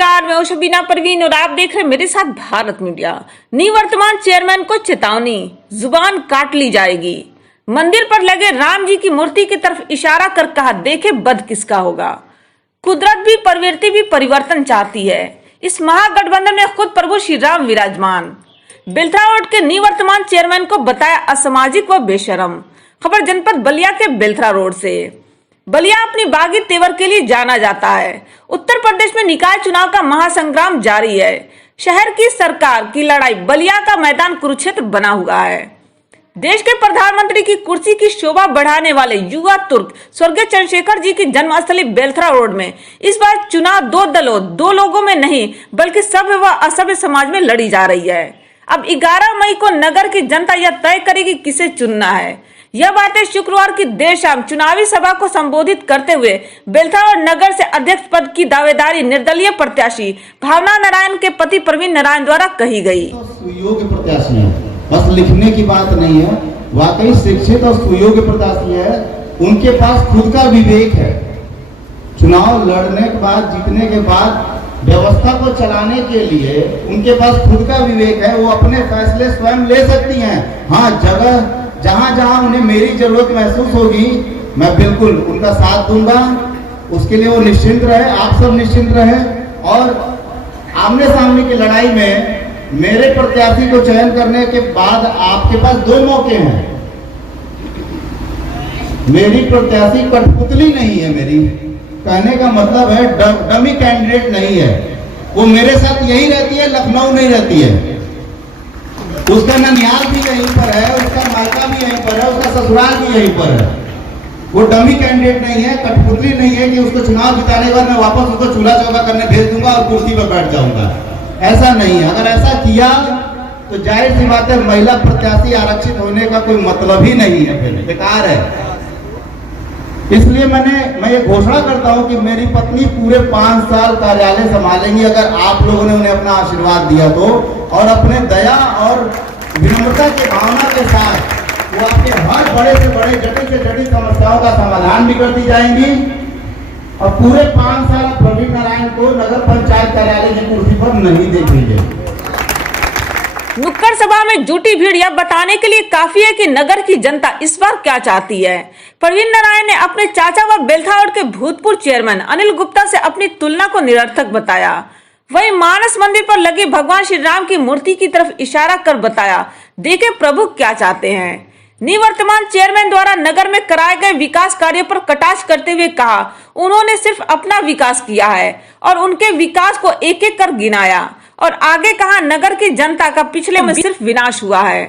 नमस्कार, मैं शबीना परवीन और आप देख रहे हैं मेरे साथ भारत मीडिया। निवर्तमान चेयरमैन को चेतावनी, जुबान काट ली जाएगी। मंदिर पर लगे राम जी की मूर्ति की तरफ इशारा कर कहा, देखे बद किसका होगा। कुदरत भी प्रवृत्ति भी परिवर्तन चाहती है। इस महागठबंधन में खुद प्रभु श्री राम विराजमान। बेलथरा रोड के निवर्तमान चेयरमैन को बताया असामाजिक व बेशरम। खबर जनपद बलिया के बेलथरा रोड से। बलिया अपनी बागी तेवर के लिए जाना जाता है। उत्तर प्रदेश में निकाय चुनाव का महासंग्राम जारी है। शहर की सरकार की लड़ाई, बलिया का मैदान कुरुक्षेत्र बना हुआ है। देश के प्रधानमंत्री की कुर्सी की शोभा बढ़ाने वाले युवा तुर्क स्वर्गीय चंद्रशेखर जी की जन्मस्थली बेलथरा रोड में इस बार चुनाव दो दलों, दो लोगों में नहीं बल्कि सभ्य व असभ्य समाज में लड़ी जा रही है। अब 11 मई को नगर की जनता यह तय करेगी किसे चुनना है। यह बातें शुक्रवार की देर शाम चुनावी सभा को संबोधित करते हुए बेलथरा और नगर से अध्यक्ष पद की दावेदारी निर्दलीय प्रत्याशी भावना नारायण के पति प्रवीण नारायण द्वारा कही गई। तो सुयोग्य प्रत्याशी है, बस लिखने की बात नहीं है, वाकई शिक्षित और सुयोग्य प्रत्याशी है। उनके पास खुद का विवेक है। चुनाव लड़ने के बाद, जीतने के बाद व्यवस्था को चलाने के लिए उनके पास खुद का विवेक है। वो अपने फैसले स्वयं ले सकती हैं। हाँ, जगह जहां जहां उन्हें मेरी जरूरत महसूस होगी, मैं बिल्कुल उनका साथ दूंगा। उसके लिए वो निश्चिंत रहे, आप सब निश्चिंत रहे। और आमने सामने की लड़ाई में मेरे प्रत्याशी को चयन करने के बाद आपके पास दो मौके हैं। मेरी प्रत्याशी कठपुतली नहीं है। मेरी कहने का मतलब है डमी कैंडिडेट नहीं है। वो मेरे साथ यही रहती है, लखनऊ नहीं रहती है। उसका ननिहाल भी यहीं पर है, उसका मायका भी यहीं पर है, उसका ससुराल भी यहीं पर है। वो डमी कैंडिडेट नहीं है, कठपुतली नहीं है कि उसको चुनाव जिताने के बाद मैं वापस उसको चूल्हा चौका करने भेज दूंगा और कुर्सी पर बैठ जाऊंगा। ऐसा नहीं है। अगर ऐसा किया तो जाहिर सी बात है महिला प्रत्याशी आरक्षित होने का कोई मतलब ही नहीं है, फिर बेकार है। इसलिए मैं ये घोषणा करता हूं कि मेरी पत्नी पूरे 5 साल कार्यालय संभालेंगी, अगर आप लोगों ने उन्हें अपना आशीर्वाद दिया तो। और अपने दया और विनम्रता की भावना के साथ वो आपके हर बड़े से बड़े, जटिल से जटिल समस्याओं का समाधान भी करती जाएंगी। और पूरे 5 साल प्रवीण नारायण को नगर पंचायत कार्यालय की कुर्सी पर नहीं देखेंगे। नुक्कड़ सभा में जुटी भीड़ यह बताने के लिए काफी है कि नगर की जनता इस बार क्या चाहती है। प्रवीण नारायण ने अपने चाचा व बेलथरा रोड के भूतपूर्व चेयरमैन अनिल गुप्ता से अपनी तुलना को निरर्थक बताया। वहीं मानस मंदिर पर लगे भगवान श्री राम की मूर्ति की तरफ इशारा कर बताया, देखे प्रभु क्या चाहते हैं। निवर्तमान चेयरमैन द्वारा नगर में कराए गए विकास कार्यों पर कटाक्ष करते हुए कहा, उन्होंने सिर्फ अपना विकास किया है और उनके विकास को एक एक कर गिनाया। और आगे कहा, नगर की जनता का पिछले में सिर्फ विनाश हुआ है।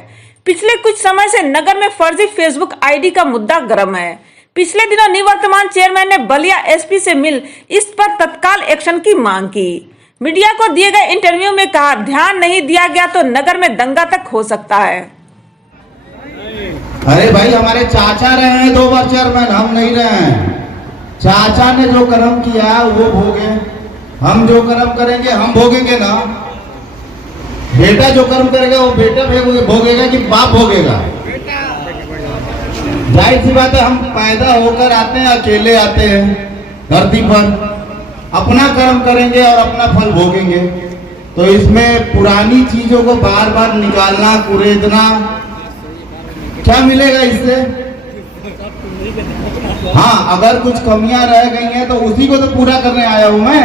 पिछले कुछ समय से नगर में फर्जी फेसबुक आईडी का मुद्दा गर्म है। पिछले दिनों निवर्तमान चेयरमैन ने बलिया एसपी से मिल इस पर तत्काल एक्शन की मांग की। मीडिया को दिए गए इंटरव्यू में कहा, ध्यान नहीं दिया गया तो नगर में दंगा तक हो सकता है। अरे भाई, हमारे चाचा रहे हैं 2 बार चेयरमैन, हम नहीं रहे हैं। चाचा ने जो कर्म किया वो भोगे, हम जो कर्म करेंगे हम भोगेंगे ना। बेटा जो कर्म करेगा वो बेटा भोगेगा कि बाप भोगेगा। जाहिर सी बात है, हम पैदा होकर आते हैं, अकेले आते हैं धरती पर, अपना कर्म करेंगे और अपना फल भोगेंगे। तो इसमें पुरानी चीजों को बार बार निकालना, कुरेदना, क्या मिलेगा इससे? हाँ, अगर कुछ कमियां रह गई हैं तो उसी को तो पूरा करने आया हूं मैं।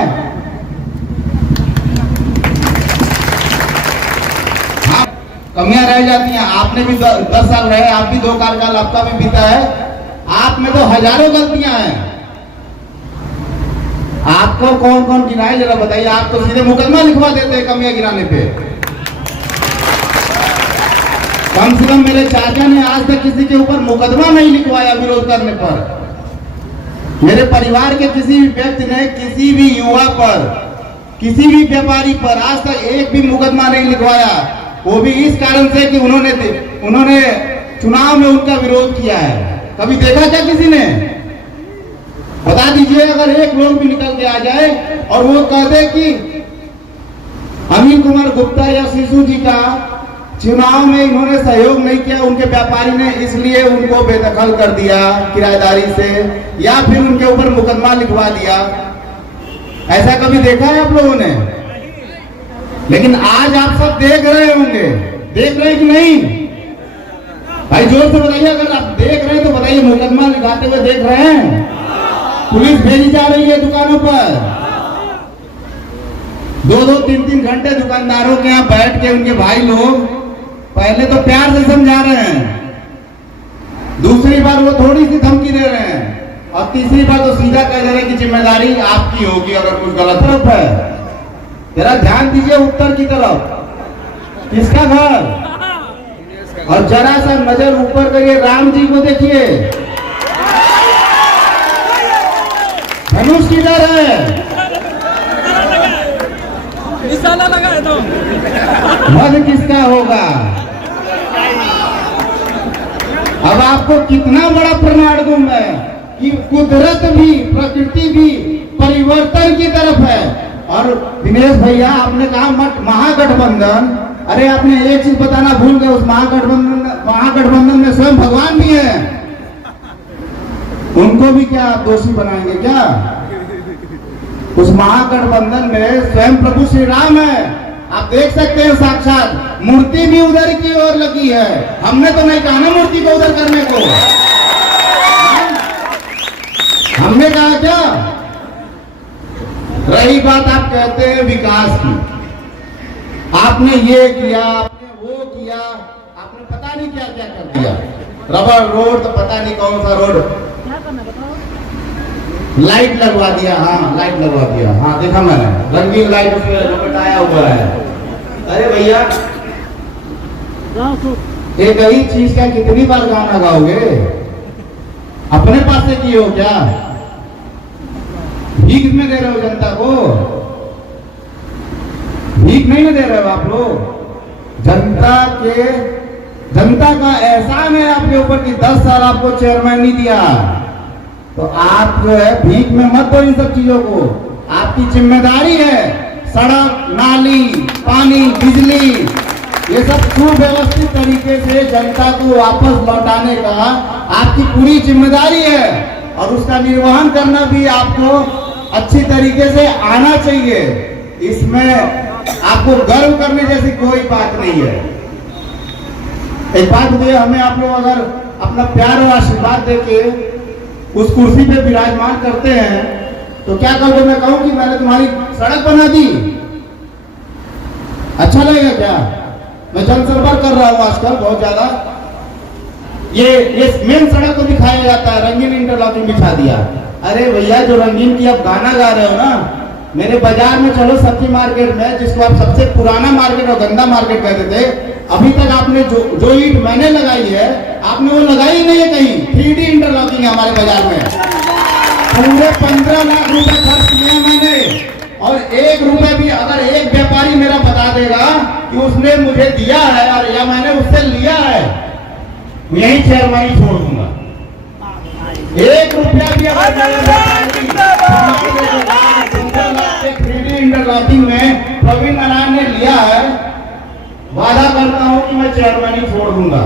हाँ, कमियां रह जाती हैं। आपने भी 10 साल रहे, आप भी 2 कार्यकाल आपका भी बीता है। आप में तो हजारों गलतियां हैं। आपको कौन कौन गिनाए जरा बताइए। आप तो सीधे मुकदमा लिखवा देते हैं कमियां गिनाने पे। कम से कम मेरे चाचा ने आज तक किसी के ऊपर मुकदमा नहीं लिखवाया विरोध करने पर। मेरे परिवार के किसी भी व्यक्ति ने किसी भी युवा पर, किसी भी व्यापारी पर आज तक एक भी मुकदमा नहीं लिखवाया। वो भी इस कारण से कि उन्होंने चुनाव में उनका विरोध किया है। कभी देखा क्या किसी ने? बता दीजिए, अगर एक लोग भी निकल के आ जाए और वो कह दे कि अनिल कुमार गुप्ता या शिशु जी का चुनाव में इन्होंने सहयोग नहीं किया, उनके व्यापारी ने, इसलिए उनको बेदखल कर दिया किराएदारी से, या फिर उनके ऊपर मुकदमा लिखवा दिया, ऐसा कभी देखा है आप लोगों ने? लेकिन आज आप सब देख रहे होंगे, देख रहे हैं कि नहीं? भाई जोर से बताइए, अगर आप देख रहे हैं तो बताइए, मुकदमा लिखाते हुए देख रहे हैं? पुलिस भेजी जा रही है दुकानों पर, 2-2, 3-3 घंटे दुकानदारों के यहाँ बैठ के उनके भाई लोग पहले तो प्यार से समझा रहे हैं, दूसरी बार वो थोड़ी सी धमकी दे रहे हैं, और तीसरी बार तो सीधा कह दे रहे हैं कि जिम्मेदारी आपकी होगी अगर कुछ गलत तरफ है। जरा ध्यान दीजिए उत्तर की तरफ, किसका घर? और जरा सा नजर ऊपर करिए, राम जी को देखिए, धनुष किधर है? निशाना लगा है तो मध किसका होगा? अब आपको कितना बड़ा प्रमाण दूं मैं कि कुदरत भी, प्रकृति भी परिवर्तन की तरफ है। और दिनेश भैया, आपने कहा मत महागठबंधन, अरे आपने एक चीज बताना भूल गए, उस महागठबंधन में स्वयं भगवान भी है, उनको भी क्या आप दोषी बनाएंगे क्या? उस महागठबंधन में स्वयं प्रभु श्री राम है, आप देख सकते हैं साक्षात, मूर्ति भी उधर की ओर लगी है। हमने तो नहीं कहा ना मूर्ति को उधर करने को, हमने कहा क्या? रही बात आप कहते हैं विकास की, आपने ये किया, आपने वो किया, आपने पता नहीं क्या क्या कर दिया, रबर रोड तो पता नहीं कौन सा रोड, लाइट लगवा दिया, हाँ लाइट लगवा दिया, हाँ देखा मैंने, रंगीन लाइट उसमें लपेटाया हुआ है। अरे भैया, एक ही चीज का कितनी बार गाना गाओगे? अपने पास से किए हो क्या? भीख में दे रहे हो जनता को? भीख नहीं दे रहे हो आप लोग, जनता का एहसान है आपके ऊपर कि 10 साल आपको चेयरमैन नहीं दिया, तो आप जो है भीख में मत दो इन सब चीजों को। आपकी जिम्मेदारी है सड़क, नाली, पानी, बिजली, ये सब सुव्यवस्थित तरीके से जनता को वापस लौटाने का आपकी पूरी जिम्मेदारी है, और उसका निर्वहन करना भी आपको अच्छी तरीके से आना चाहिए। इसमें आपको गर्व करने जैसी कोई बात नहीं है। एक बात बताइए, हमें आप लोग अगर अपना प्यार और आशीर्वाद देके उस कुर्सी पे विराजमान करते हैं तो क्या करोगे? मैं कहूं कि मैंने तुम्हारी सड़क बना दी, अच्छा लगेगा क्या? मैं जनसंपर्क कर रहा हूं आजकल बहुत ज्यादा, ये मेन सड़क को दिखाया जाता है, रंगीन इंटरलॉकिंग बिछा दिया। अरे भैया, जो रंगीन की आप गाना गा रहे हो ना, मेरे बाजार में चलो सब्जी मार्केट में, जिसको आप सबसे पुराना मार्केट और गंदा मार्केट कहते थे, अभी तक आपने जो ईंट मैंने लगाई है, आपने वो लगाई नहीं है कहीं। 3D इंटरलॉकिंग है हमारे बाजार में, पूरे 15 लाख रुपए खर्च किए मैंने, और 1 रुपए भी अगर एक व्यापारी मेरा बता देगा कि उसने मुझे दिया है और या मैंने उससे लिया है, यही चेयरमैन छोड़ दूंगा। 1 रुपया भी अगर 3D इंटरलॉकिंग में प्रवीण नारायण ने लिया है, वादा करता हूं कि मैं चेयरमैन ही छोड़ दूंगा।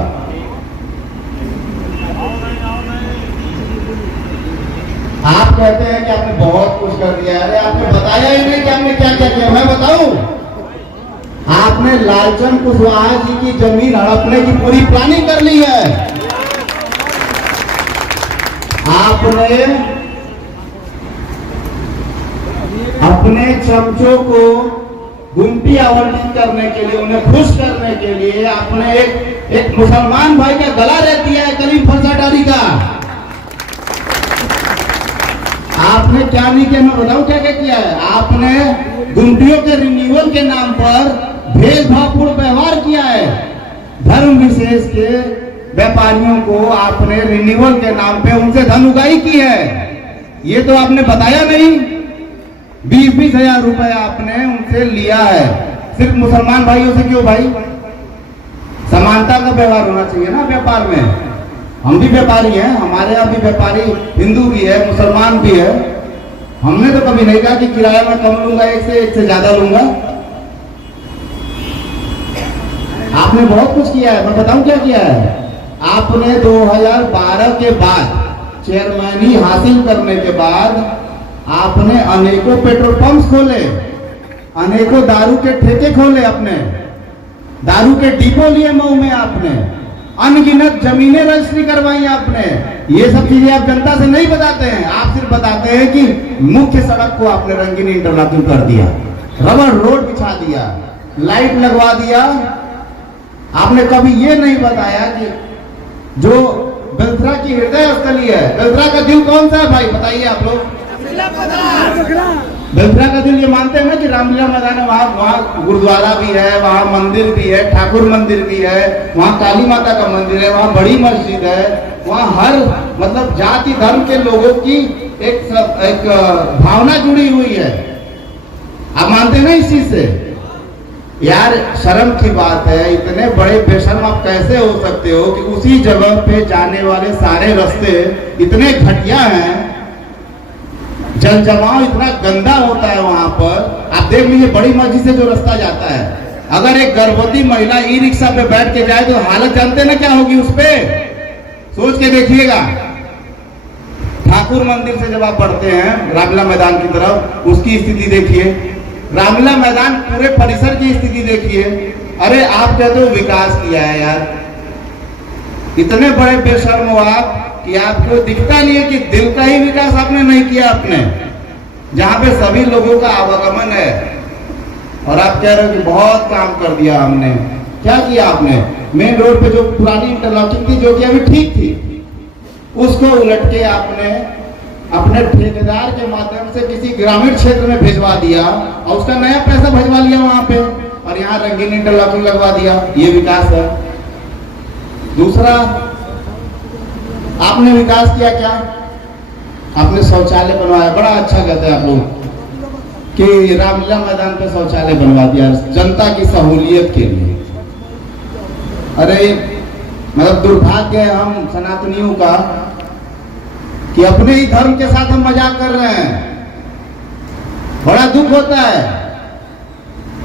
आप कहते हैं कि आपने बहुत कुछ कर दिया, अरे आपने बताया ही नहीं कि आपने क्या क्या किया। मैं बताऊं, आपने लालचंद कुशवाहा जी की जमीन हड़पने की पूरी प्लानिंग कर ली है। आपने अपने चमचों को गुमटी आवंटित करने के लिए, उन्हें खुश करने के लिए आपने एक मुसलमान भाई का गला रह दिया है, कलीम फरसाडारी का। आपने क्या नहीं किया, मैं बताऊं क्या क्या किया है? आपने गुमटियों के रिन्यूअल के नाम पर भेदभावपूर्ण व्यवहार किया है। धर्म विशेष के व्यापारियों को आपने रिन्यूअल के नाम पे उनसे धन उगाही की है, ये तो आपने बताया नहीं। 20-20 हजार रुपए आपने उनसे लिया है, सिर्फ मुसलमान भाइयों से क्यों भाई? समानता का व्यवहार होना चाहिए ना व्यापार में। हम भी व्यापारी हैं, हमारे यहाँ भी व्यापारी हिंदू भी है, मुसलमान भी है। हमने तो कभी नहीं कहा कि किराया मैं कम लूंगा, एक से ज्यादा लूंगा। आपने बहुत कुछ किया है, मैं बताऊं क्या किया है? आपने 2012 के बाद चेयरमैनी हासिल करने के बाद आपने अनेकों पेट्रोल पंप खोले, अनेकों दारू के ठेके खोले, अपने दारू के डिपो लिए मऊ में, आपने अनगिनत जमीनें रजिस्ट्री करवाई आपने। ये सब चीजें आप जनता से नहीं बताते हैं। आप सिर्फ बताते हैं कि मुख्य सड़क को आपने रंगीन इंटरलॉकिंग कर दिया, रबड़ रोड बिछा दिया, लाइट लगवा दिया। आपने कभी ये नहीं बताया कि जो बेलथरा की हृदय स्थली है, बेलथरा का दिल कौन सा है भाई, बताइए आप लोग। बेलथरा का दिल ये मानते हैं ना कि रामलीला मैदान है, वहाँ गुरुद्वारा भी है, वहाँ मंदिर भी है, ठाकुर मंदिर भी है, वहाँ काली माता का मंदिर है, वहाँ बड़ी मस्जिद है, वहाँ हर मतलब जाति धर्म के लोगों की एक भावना जुड़ी हुई है। आप मानते हैं ना इस चीज से? यार शर्म की बात है, इतने बड़े बेशर्म आप कैसे हो सकते हो कि उसी जगह पे जाने वाले सारे रास्ते इतने घटिया हैं, जल जमाव इतना गंदा होता है वहां पर। आप देख लीजिए बड़ी मस्जिद से जो रास्ता जाता है, अगर एक गर्भवती महिला ई रिक्शा पे बैठ के जाए तो हालत जानते ना क्या होगी उस पे, सोच के देखिएगा। ठाकुर मंदिर से जब आप बढ़ते हैं रामलीला मैदान की तरफ, उसकी स्थिति देखिए, रामलीला मैदान पूरे परिसर की स्थिति देखिए। अरे आप कहते हो विकास किया है यार, इतने बड़े बेशर्म हो आप कि आपको दिखता नहीं है कि दिल का ही विकास आपने नहीं किया अपने, जहां पे सभी लोगों का आवागमन है। और आप कह रहे हो कि बहुत काम कर दिया हमने। क्या किया आपने? मेन रोड पे जो पुरानी इंटरलॉकिंग थी, जो कि अभी ठीक थी, उसको उलट के आपने अपने ठेकेदार के माध्यम से किसी ग्रामीण क्षेत्र में भिजवा दिया और उसका नया पैसा भिजवा लिया वहां पे, और यहाँ रंगीन इंटरलॉकिंग लगवा दिया। ये विकास है। दूसरा, आपने विकास किया क्या? आपने शौचालय बनवाया, बड़ा अच्छा कहते हैं आप लोग कि रामलीला मैदान पे शौचालय बनवा दिया जनता की सहूलियत के लिए। अरे मतलब दुर्भाग्य है हम सनातनियों का कि अपने ही धर्म के साथ हम मजाक कर रहे हैं। बड़ा दुख होता है।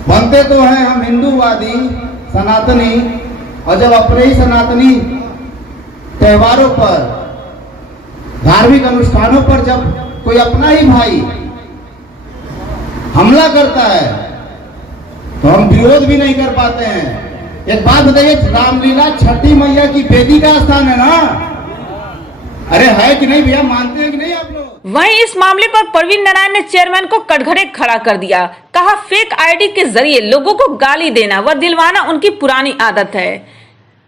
बनते तो हैं हम हिंदूवादी सनातनी, और जब अपने ही सनातनी त्योहारों पर, धार्मिक अनुष्ठानों पर जब कोई अपना ही भाई हमला करता है तो हम विरोध भी नहीं कर पाते हैं। एक बात बताइए, रामलीला छठी मैया की बेटी का स्थान है ना? अरे है कि नहीं भैया, मानते हैं कि नहीं आप लोग? वहीं इस मामले पर प्रवीण नारायण ने चेयरमैन को कटघरे खड़ा कर दिया। कहा फेक आईडी के जरिए लोगों को गाली देना व दिलवाना उनकी पुरानी आदत है।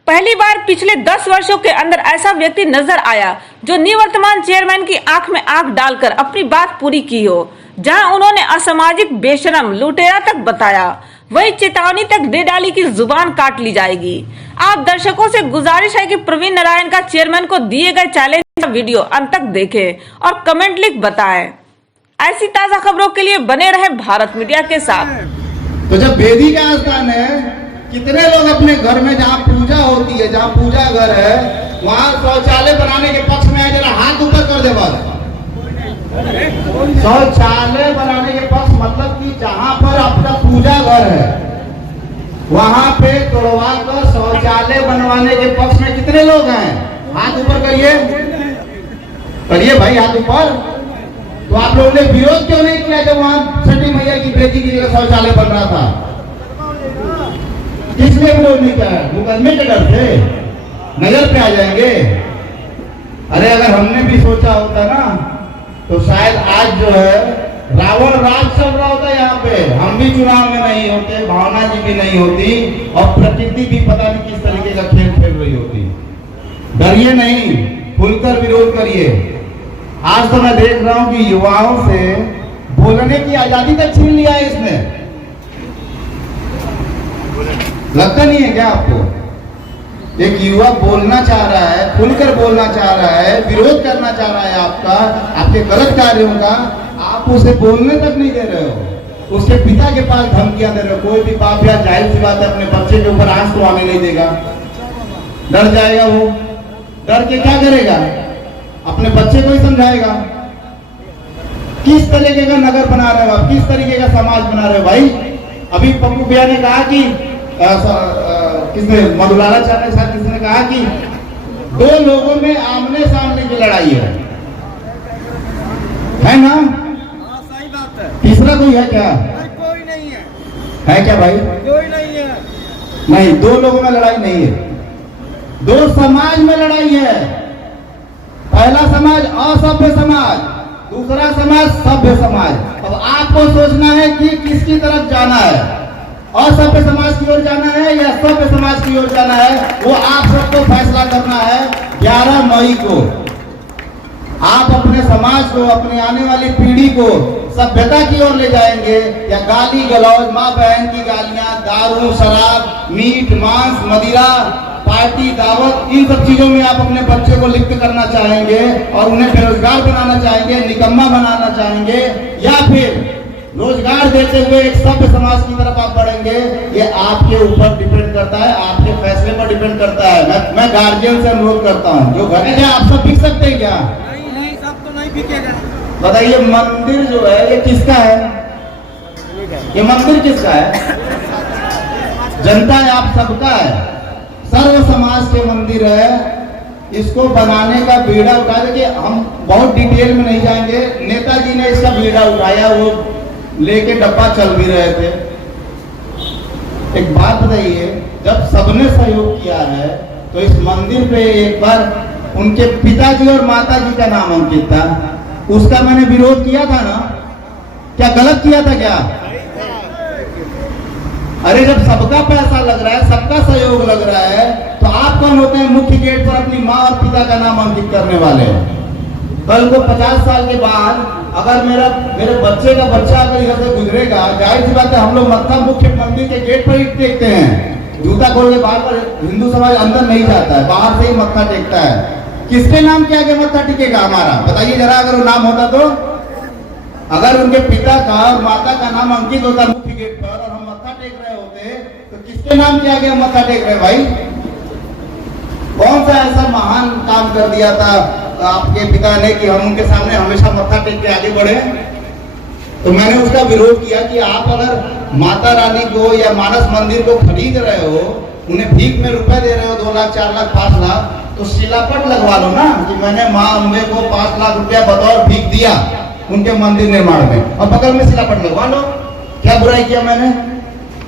पहली बार पिछले 10 वर्षों के अंदर ऐसा व्यक्ति नजर आया जो निवर्तमान चेयरमैन की आंख में आंख डालकर अपनी बात पूरी की हो। जहां उन्होंने असामाजिक, बेशरम, लुटेरा तक बताया, वही चेतावनी तक दे डाली कि जुबान काट ली जाएगी। आप दर्शकों से गुजारिश है कि प्रवीण नारायण का चेयरमैन को दिए गए चैलेंज का वीडियो अंत तक देखें और कमेंट लिख बताएं। ऐसी ताजा खबरों के लिए बने रहे भारत मीडिया के साथ। तो जब वेदी का स्थान है, कितने लोग अपने घर में जहाँ पूजा होती है, जहाँ पूजा घर है, वहाँ शौचालय बनाने के पक्ष में है? जरा हाथ ऊपर कर दे बस। शौचालय बनाने के पक्ष मतलब कि जहाँ पर आपका पूजा घर है वहां पे तोड़वा कर शौचालय बनवाने के पक्ष में कितने लोग हैं? हाथ ऊपर करिए, करिए भाई हाथ ऊपर। तो आप लोगों ने विरोध क्यों नहीं किया जब वहां छठी मैया की बेटी की जगह शौचालय बन रहा था? किस लिए विरोध नहीं किया? मुकदमे के डर से, नजर पे आ जाएंगे। अरे अगर हमने भी सोचा होता ना तो शायद आज जो है रावण राज चल रहा होता यहाँ पे, हम भी चुनाव में नहीं होते, भावना जी भी नहीं होती, और प्रकृति भी पता नहीं किस तरीके का खेल खेल रही होती। डरिए नहीं, खुलकर विरोध करिए। आज तो मैं देख रहा हूँ कि युवाओं से बोलने की आजादी तक छीन लिया है इसने। लगता नहीं है क्या आपको? एक युवा बोलना चाह रहा है, खुलकर बोलना चाह रहा है, विरोध करना चाह रहा है आपके गलत कार्यों का, आप उसे बोलने तक नहीं दे रहे हो। उसके पिता के पास धमकियां दे रहे हो। कोई भी बाप या जाहिर सी बात है अपने बच्चे के ऊपर आंच तो आने नहीं देगा, डर जाएगा। वो डर के क्या करेगा? अपने बच्चे को ही समझाएगा। किस तरीके का नगर बना रहे हो आप, किस तरीके का समाज बना रहे हो भाई? अभी पप्पू भैया ने कहा कि किसने, मधुलाला चाचा साहब किसने कहा कि दो लोगों में आमने सामने की लड़ाई है ना? तीसरा कोई है क्या? कोई नहीं है क्या भाई? कोई नहीं है। नहीं, दो लोगों में लड़ाई नहीं है, दो समाज में लड़ाई है। पहला समाज असभ्य समाज, दूसरा समाज सभ्य समाज। अब आपको सोचना है कि किसकी तरफ जाना है, असभ्य समाज की ओर जाना है या सभ्य समाज की ओर जाना है, वो आप सबको फैसला करना है। 11 मई को आप अपने समाज को, अपनी आने वाली पीढ़ी को सभ्यता की ओर ले जाएंगे या गाली गलौज, माँ बहन की गालियां, दारू, शराब, मीट, मांस, मदिरा, पार्टी, दावत, इन सब चीजों में आप अपने बच्चे को लिप्त करना चाहेंगे और उन्हें बेरोजगार बनाना चाहेंगे, निकम्मा बनाना चाहेंगे, या फिर रोजगार देते हुए एक सभ्य समाज की तरफ आप बढ़ेंगे, ये आपके ऊपर डिपेंड करता है, आपके फैसले पर डिपेंड करता है। मैं गार्जियन से अनुरोध करता हूँ, जो घर है आप सब बिक सकते हैं क्या? नहीं, सब तो नहीं बिकेगा। बताइए, मंदिर जो है ये किसका है? ये मंदिर किसका है? जनता है, आप सबका है, सर्व समाज के मंदिर है। इसको बनाने का बीड़ा उठा देखिए, हम बहुत डिटेल में नहीं जाएंगे। नेताजी ने इसका बीड़ा उठाया, वो लेके डब्बा चल भी रहे थे। एक बात बताइए, जब सबने सहयोग किया है तो इस मंदिर पे एक बार उनके पिताजी और माताजी का नाम अंकित था, उसका मैंने विरोध किया था ना? क्या गलत किया था क्या? अरे जब सबका पैसा लग रहा है, सबका सहयोग लग रहा है, तो आप कौन होते हैं मुख्य गेट पर अपनी माँ और पिता का नाम अंकित करने वाले? कल को 50 साल के बाद अगर मेरे बच्चे का बच्चा अगर इधर से गुजरेगा, जाहिर सी बात है हम लोग मत्था मुख्य मंदिर के गेट पर ही टेकते हैं। जूता खोल के बाहर पर हिंदू समाज अंदर नहीं जाता है, बाहर से ही मत्था टेकता है। किसके नाम के आगे मत्था टिकेगा हमारा? बताइए जरा, अगर वो नाम होता तो, अगर उनके पिता का और माता का नाम अंकित होता मुख्य गेट पर और हम मत्था टेक रहे होते, तो किसके नाम के आगे हम मत्था टेक रहे भाई? कौन सा ऐसा महान काम कर दिया था आपके पिता ने कि हम उनके सामने हमेशा मत्था टेक के आगे बढ़े? तो मैंने उसका विरोध किया कि आप अगर माता रानी को या मानस मंदिर को खरीद रहे हो, उन्हें भीख में रुपए दे रहे हो 2 लाख, 4 लाख, 5 लाख, तो शिलापट लगवा लो ना कि मैंने माँ अम्बे को 5 लाख रुपया बतौर भीख दिया उनके मंदिर निर्माण में, और बगल में शिलापट लगवा लो। क्या बुराई किया मैंने?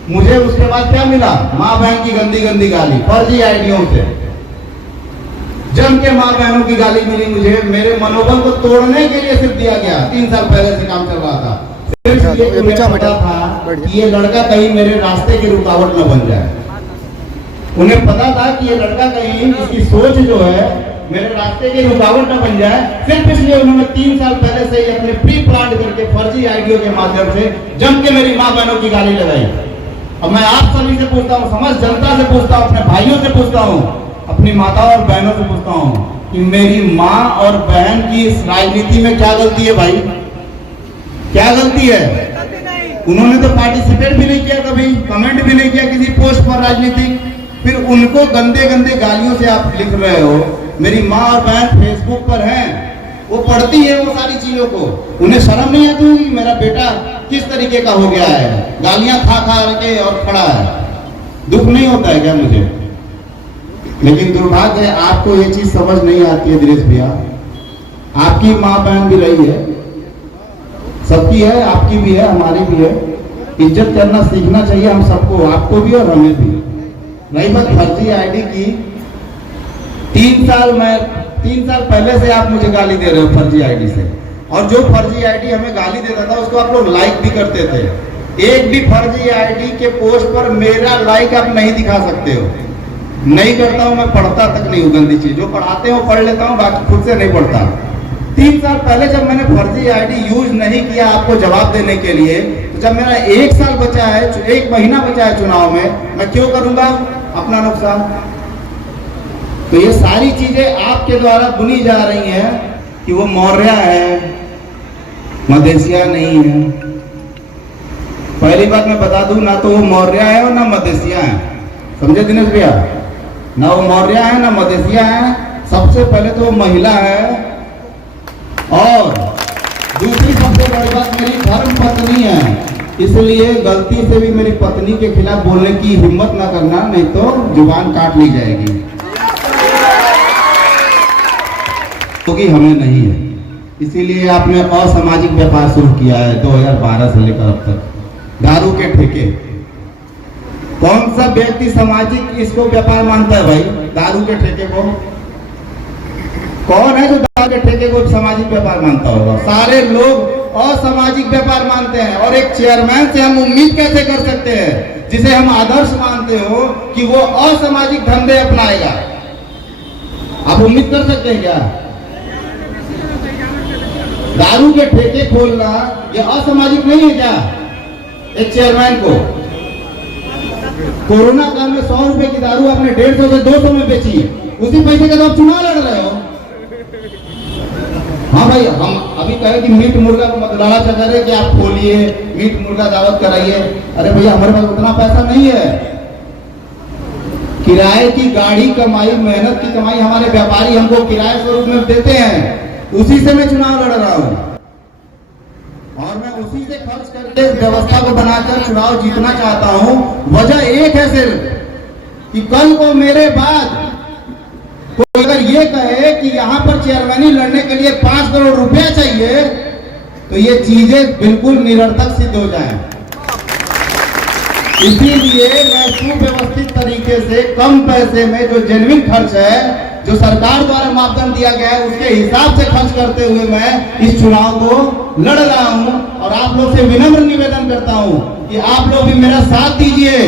मुझे उसके बाद क्या मिला? माँ बहन की गंदी गंदी गाली, फर्जी आईडियों से जम के माँ बहनों की गाली मिली मुझे। मेरे मनोबल को तोड़ने के लिए सिर्फ दिया गया। 3 साल पहले से काम चल रहा था, सिर्फ ये मुझे पता था कि ये लड़का कहीं मेरे रास्ते की रुकावट न बन जाए। उन्हें पता था कि ये लड़का कहीं, इसकी सोच जो है मेरे रास्ते की रुकावट न बन जाए, सिर्फ इसलिए उन्होंने 3 साल पहले से ही अपने प्री प्लान करके फर्जी आईडियो के माध्यम से जम के मेरी माँ बहनों की गाली लगाई। अब मैं आप सभी से पूछता हूँ, समस्त जनता से पूछता हूँ, अपने भाइयों से पूछता हूँ, अपनी माताओं और बहनों से पूछता हूँ कि मेरी माँ और बहन की इस राजनीति में क्या गलती है भाई? क्या गलती है? उन्होंने तो पार्टिसिपेट भी नहीं किया, कभी कमेंट भी नहीं किया किसी पोस्ट पर राजनीतिक, फिर उनको गंदे गंदे गालियों से आप लिख रहे हो। मेरी माँ और बहन फेसबुक पर हैं, वो पढ़ती है वो सारी चीजों को, उन्हें शर्म नहीं आती कि मेरा बेटा किस तरीके का हो गया है, गालियां खा खा के और खड़ा है। दुख नहीं होता है क्या मुझे? लेकिन दुर्भाग्य है आपको ये चीज समझ नहीं आती है दिनेश भैया। आपकी माँ बहन भी रही है, सबकी है, आपकी भी है, हमारी भी है। इज्जत करना सीखना चाहिए हम सबको, आपको भी और हमें भी। रही बात फर्जी आईडी की, 3 साल पहले से आप मुझे गाली दे रहे हो फर्जी आईडी से, और जो फर्जी आईडी हमें गाली देता था उसको आप लोग लाइक भी करते थे। एक भी फर्जी आईडी के पोस्ट पर मेरा लाइक आप नहीं दिखा सकते हो। नहीं करता हूं, मैं पढ़ता तक नहीं हूँ गंदी चीज, जो पढ़ाते हो पढ़ लेता हूँ, बाकी खुद से नहीं पढ़ता। 3 साल पहले जब मैंने फर्जी आईडी यूज नहीं किया आपको जवाब देने के लिए, तो जब मेरा 1 साल बचा है, 1 महीना बचा है चुनाव में, मैं क्यों करूंगा अपना नुकसान? तो ये सारी चीजें आपके द्वारा बुनी जा रही हैं कि वो मौर्य है, मदेशिया नहीं है। पहली बात मैं बता दूं, ना तो वो मौर्य है और ना मदेशिया है, समझे दिनेश भैया? ना वो मौर्य है ना मदेशिया है। सबसे पहले तो वो महिला है, और दूसरी सबसे बड़ी बात मेरी धर्म पत्नी है। इसलिए गलती से भी मेरी पत्नी के खिलाफ बोलने की हिम्मत ना करना, नहीं तो जुबान काट ली जाएगी, क्योंकि हमें नहीं है। इसीलिए आपने असामाजिक व्यापार शुरू किया है 2012 से लेकर अब तक, दारू के ठेके। कौन सा व्यक्ति सामाजिक इसको व्यापार मानता है भाई, दारू के ठेके को? कौन है जो दारू के ठेके को सामाजिक व्यापार मानता होगा? सारे लोग असामाजिक व्यापार मानते हैं। और एक चेयरमैन से हम उम्मीद कैसे कर सकते हैं, जिसे हम आदर्श मानते हो, कि वो असामाजिक धंधे अपनाएगा? आप उम्मीद कर सकते हैं क्या? दारू के ठेके खोलना ये असामाजिक नहीं है क्या? एक चेयरमैन को कोरोना काल में 100 रुपए की दारू आपने 150 से 200 में बेची है, उसी पैसे का तो आप चुनाव लड़ रहे हो। हाँ भाई, हम अभी कहे कि मीट मुर्गा को लाला चढ़ा रहे कि आप खोलिए, मीट मुर्गा दावत कराइए। अरे भैया, हमारे पास उतना पैसा नहीं है। किराए की गाड़ी कमाई, मेहनत की कमाई हमारे व्यापारी हमको किराए स्वरूप में देते हैं, उसी से मैं चुनाव लड़ रहा हूं और मैं उसी से खर्च करके व्यवस्था को बनाकर चुनाव जीतना चाहता हूं। वजह एक है सिर्फ कि कल को मेरे बाद कोई अगर ये कहे कि यहां पर चेयरमैनी लड़ने के लिए 5 करोड़ रुपया चाहिए, तो ये चीजें बिल्कुल निरर्थक सिद्ध हो जाएं। इसीलिए मैं सुव्यवस्थित तरीके से कम पैसे में जो जेन्युइन खर्च है, जो सरकार द्वारा मापदंड दिया गया है, उसके हिसाब से खर्च करते हुए मैं इस चुनाव को लड़ रहा हूं। और आप लोग से विनम्र निवेदन करता हूं कि आप लोग भी मेरा साथ दीजिए।